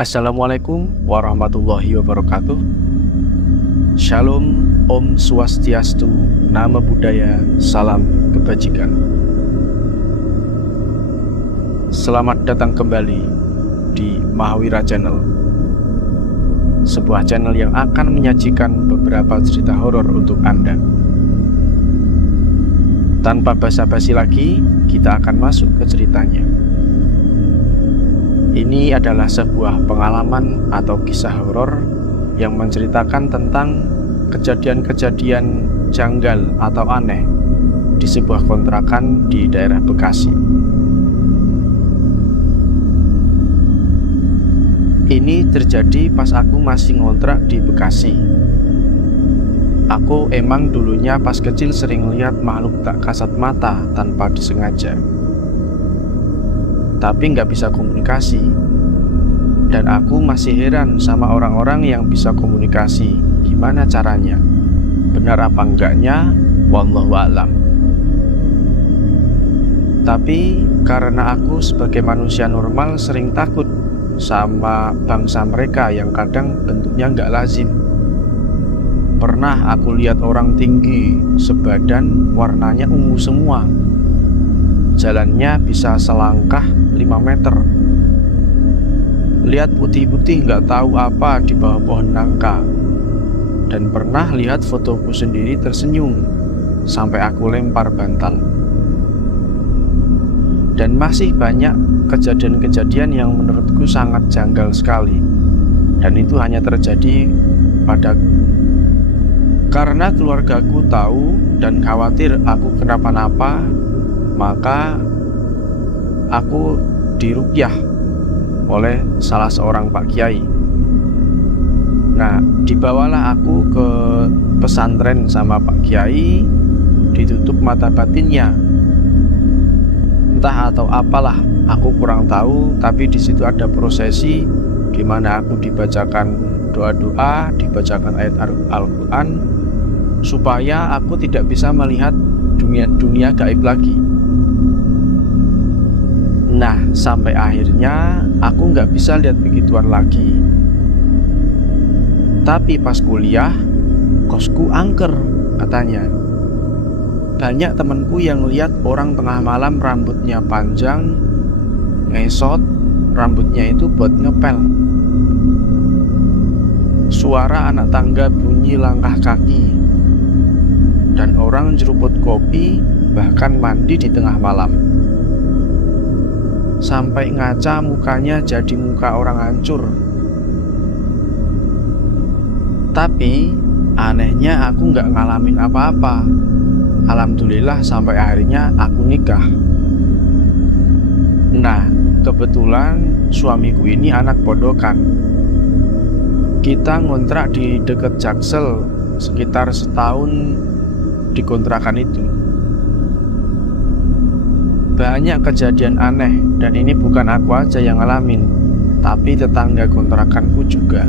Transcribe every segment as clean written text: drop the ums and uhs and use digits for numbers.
Assalamualaikum warahmatullahi wabarakatuh. Shalom, Om Swastiastu, Namo Buddhaya, Salam Kebajikan. Selamat datang kembali di Mahawira Channel, sebuah channel yang akan menyajikan beberapa cerita horor untuk Anda. Tanpa basa-basi lagi, kita akan masuk ke ceritanya. Ini adalah sebuah pengalaman atau kisah horor yang menceritakan tentang kejadian-kejadian janggal atau aneh di sebuah kontrakan di daerah Bekasi. Ini terjadi pas aku masih ngontrak di Bekasi. Aku emang dulunya pas kecil sering lihat makhluk tak kasat mata tanpa disengaja, tapi nggak bisa komunikasi. Dan aku masih heran sama orang-orang yang bisa komunikasi. Gimana caranya? Benar apa enggaknya? Wallahu a'lam. Tapi karena aku sebagai manusia normal sering takut sama bangsa mereka yang kadang bentuknya nggak lazim. Pernah aku lihat orang tinggi sebadan, warnanya ungu semua. Jalannya bisa selangkah 5 meter. Lihat putih-putih nggak tahu apa di bawah pohon nangka. Dan pernah lihat fotoku sendiri tersenyum sampai aku lempar bantal. Dan masih banyak kejadian-kejadian yang menurutku sangat janggal sekali. Dan itu hanya terjadi padaku. Karena keluargaku tahu dan khawatir aku kenapa-napa, maka aku diruqyah oleh salah seorang Pak Kiai. Nah, dibawalah aku ke pesantren sama Pak Kiai, ditutup mata batinnya. Entah atau apalah, aku kurang tahu, tapi di situ ada prosesi di mana aku dibacakan doa-doa, dibacakan ayat Al-Qur'an supaya aku tidak bisa melihat dunia gaib lagi. Nah, sampai akhirnya aku nggak bisa lihat begituan lagi. Tapi pas kuliah, kosku angker katanya. Banyak temanku yang lihat orang tengah malam rambutnya panjang, ngesot, rambutnya itu buat ngepel. Suara anak tangga bunyi langkah kaki. Dan orang jeruput kopi, bahkan mandi di tengah malam. Sampai ngaca mukanya jadi muka orang hancur. Tapi anehnya aku nggak ngalamin apa-apa. Alhamdulillah sampai akhirnya aku nikah. Nah, kebetulan suamiku ini anak podokan. Kita ngontrak di dekat Jaksel sekitar setahun di kontrakan itu. Banyak kejadian aneh, dan ini bukan aku aja yang ngalamin, tapi tetangga kontrakanku juga.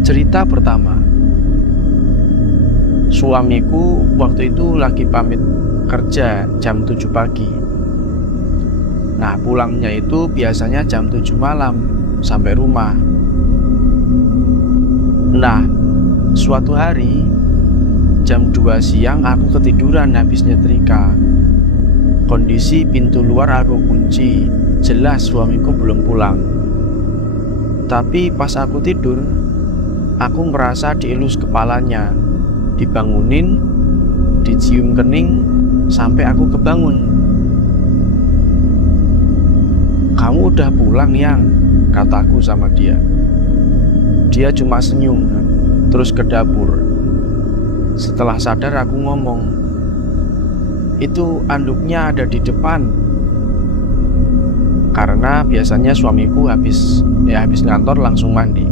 Cerita pertama, suamiku waktu itu lagi pamit kerja jam 7 pagi. Nah, pulangnya itu biasanya jam 7 malam sampai rumah. Nah, suatu hari jam 2 siang aku ketiduran habis nyetrika. Kondisi pintu luar aku kunci, jelas suamiku belum pulang. Tapi pas aku tidur, aku merasa dielus kepalanya, dibangunin, dicium kening, sampai aku kebangun. "Kamu udah pulang, Yang?" kataku sama dia. Dia cuma senyum, terus ke dapur. Setelah sadar aku ngomong, "Itu anduknya ada di depan." Karena biasanya suamiku habis ngantor langsung mandi.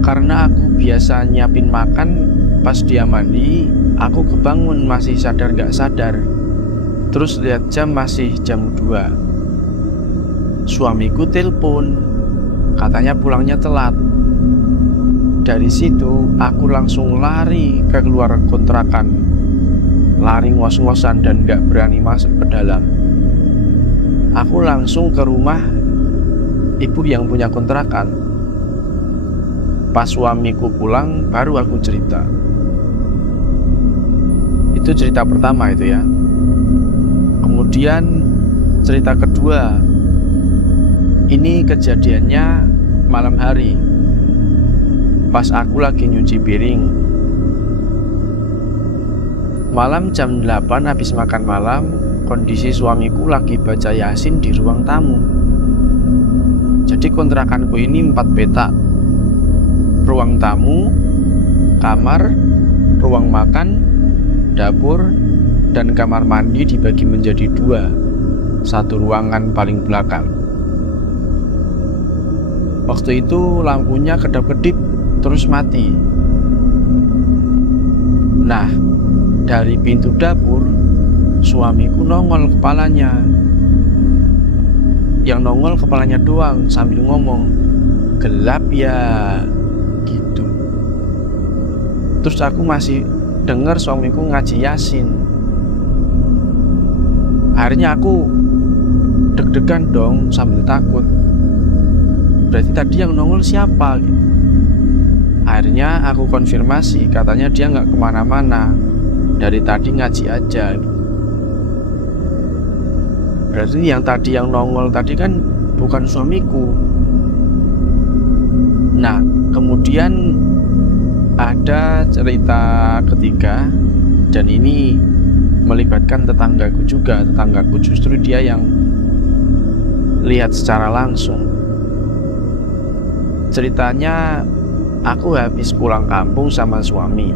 Karena aku biasa nyiapin makan pas dia mandi, aku kebangun masih sadar gak sadar. Terus lihat jam masih jam 2. Suamiku telepon, katanya pulangnya telat. Dari situ aku langsung lari ke keluar kontrakan, lari ngos-ngosan dan gak berani masuk ke dalam. aku langsung ke rumah ibu yang punya kontrakan. Pas suamiku pulang baru aku cerita. Itu cerita pertama itu ya. Kemudian cerita kedua, ini kejadiannya malam hari. Pas aku lagi nyuci piring. Malam jam 8 habis makan malam, kondisi suamiku lagi baca Yasin di ruang tamu. Jadi kontrakanku ini 4 petak. Ruang tamu, kamar, ruang makan, dapur, dan kamar mandi dibagi menjadi 2. Satu ruangan paling belakang. Waktu itu lampunya kedap-kedip terus mati. Nah, dari pintu dapur suamiku nongol kepalanya. Yang nongol kepalanya doang sambil ngomong, "Gelap ya," gitu. Terus aku masih dengar suamiku ngaji Yasin. Akhirnya aku deg-degan dong sambil takut. Berarti tadi yang nongol siapa gitu. Akhirnya aku konfirmasi, katanya dia nggak kemana-mana, dari tadi ngaji aja gitu. Berarti yang tadi yang nongol tadi kan bukan suamiku. Nah, kemudian ada cerita ketiga, dan ini melibatkan tetanggaku juga. Tetanggaku justru dia yang lihat secara langsung. Ceritanya, aku habis pulang kampung sama suami,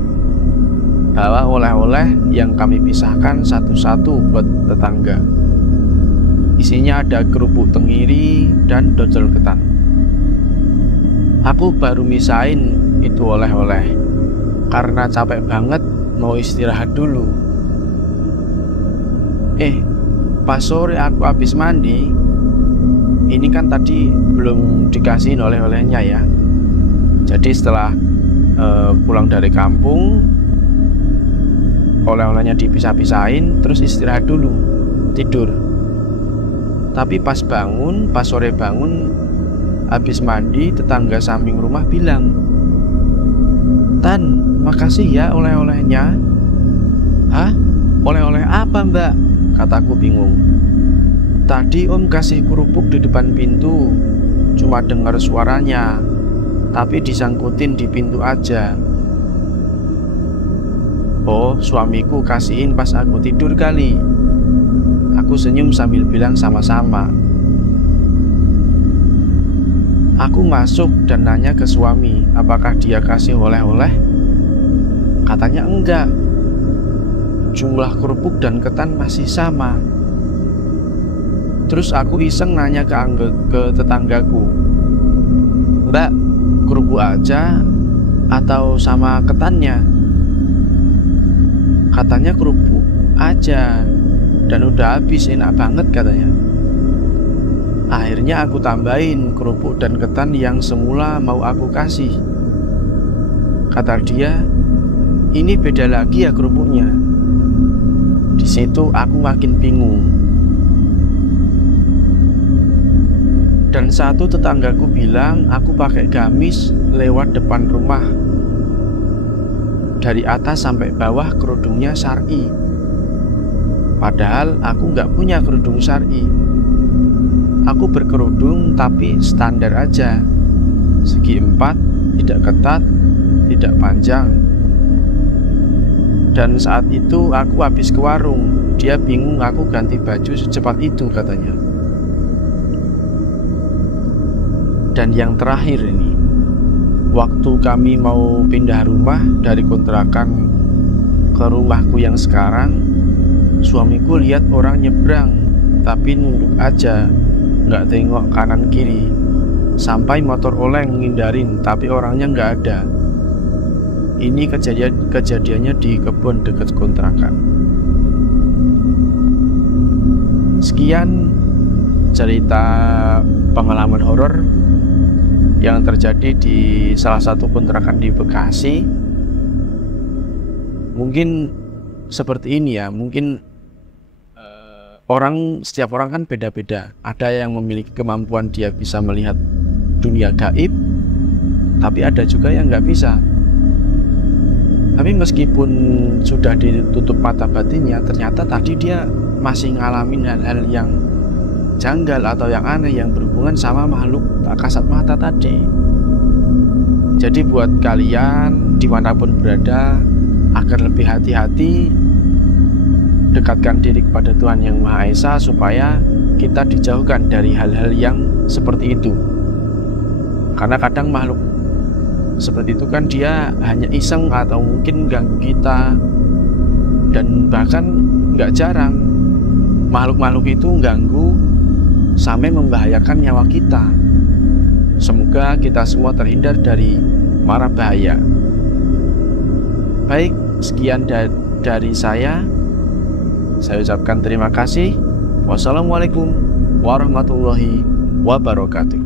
bawa oleh-oleh yang kami pisahkan satu-satu buat tetangga. Isinya ada kerupuk tenggiri dan dodol ketan. Aku baru misahin itu oleh-oleh karena capek banget mau istirahat dulu. Pas sore aku habis mandi. Ini kan tadi belum dikasihin oleh-olehnya ya. Jadi setelah pulang dari kampung, oleh-olehnya dipisah-pisahin, terus istirahat dulu, tidur. Tapi pas sore bangun, habis mandi, tetangga samping rumah bilang, "Tan, makasih ya oleh-olehnya." "Hah? Oleh-oleh apa, Mbak?" Kataku bingung. "Tadi Om kasih kerupuk di depan pintu, cuma dengar suaranya, tapi disangkutin di pintu aja." "Oh, suamiku kasihin pas aku tidur kali." Aku senyum sambil bilang sama-sama. Aku masuk dan nanya ke suami, apakah dia kasih oleh-oleh? Katanya enggak. Jumlah kerupuk dan ketan masih sama. Terus aku iseng nanya ke tetanggaku, "Mbak, kerupuk aja atau sama ketannya?" Katanya kerupuk aja, dan udah habis, enak banget katanya. Akhirnya aku tambahin kerupuk dan ketan yang semula mau aku kasih. Kata dia, "Ini beda lagi ya kerupuknya." Di situ aku makin bingung. Dan satu tetanggaku bilang aku pakai gamis lewat depan rumah. Dari atas sampai bawah kerudungnya syar'i. Padahal aku nggak punya kerudung syar'i. Aku berkerudung tapi standar aja, segi 4, tidak ketat, tidak panjang. Dan saat itu aku habis ke warung. Dia bingung aku ganti baju secepat itu katanya. Dan yang terakhir ini, waktu kami mau pindah rumah dari kontrakan ke rumahku yang sekarang, suamiku lihat orang nyebrang tapi nunduk aja, nggak tengok kanan kiri, sampai motor oleng ngindarin tapi orangnya nggak ada. Ini kejadiannya di kebun dekat kontrakan. Sekian cerita pengalaman horor yang terjadi di salah satu kontrakan di Bekasi. Mungkin seperti ini ya, mungkin Setiap orang kan beda-beda. Ada yang memiliki kemampuan dia bisa melihat dunia gaib, tapi ada juga yang nggak bisa. Tapi meskipun sudah ditutup mata batinnya, ternyata tadi dia masih ngalamin hal-hal yang janggal atau yang aneh yang berhubungan sama makhluk tak kasat mata tadi. Jadi buat kalian dimanapun berada, agar lebih hati-hati, dekatkan diri kepada Tuhan Yang Maha Esa supaya kita dijauhkan dari hal-hal yang seperti itu. Karena kadang makhluk seperti itu kan dia hanya iseng atau mungkin ganggu kita. Dan bahkan gak jarang makhluk-makhluk itu ganggu sampai membahayakan nyawa kita. Semoga kita semua terhindar dari mara bahaya. Baik, sekian dari saya. Saya ucapkan terima kasih. Wassalamualaikum warahmatullahi wabarakatuh.